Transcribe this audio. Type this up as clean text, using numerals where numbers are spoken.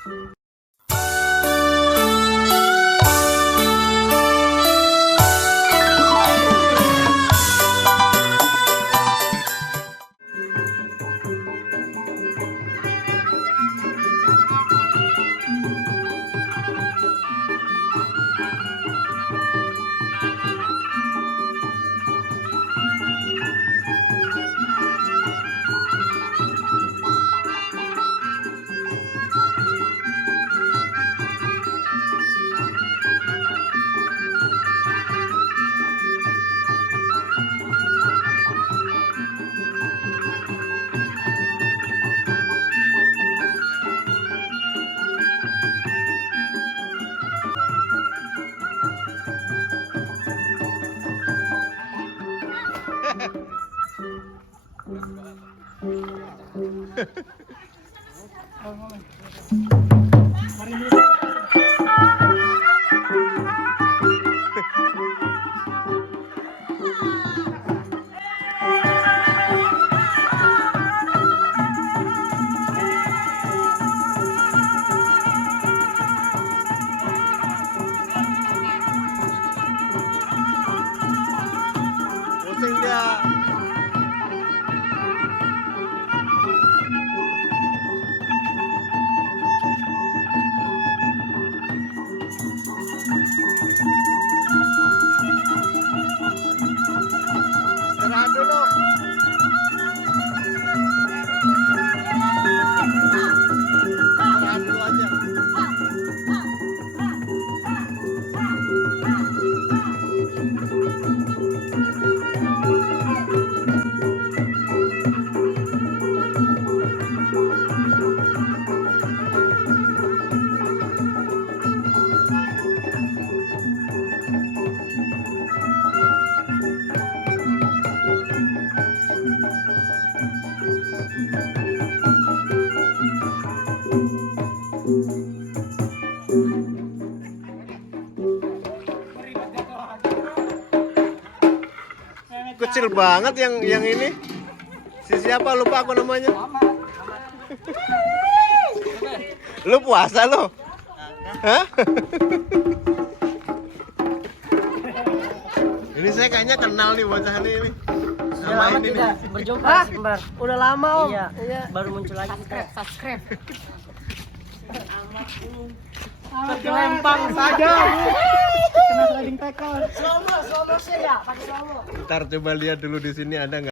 Pusing dia. Istirahat dulu. Istirahat dulu aja. Kecil banget yang ini. Si siapa, lupa aku namanya. Lu puasa lu? Hah? Ini saya kayaknya kenal nih bocah ini. Sama ini nih. Berjumpa Kembar. Udah lama om. Iya, baru muncul lagi. Subscribe. Kelempang saja. Kena sliding tackle. Slow mo sih ya, pakai slow mo. Ntar coba lihat dulu di sini ada nggak.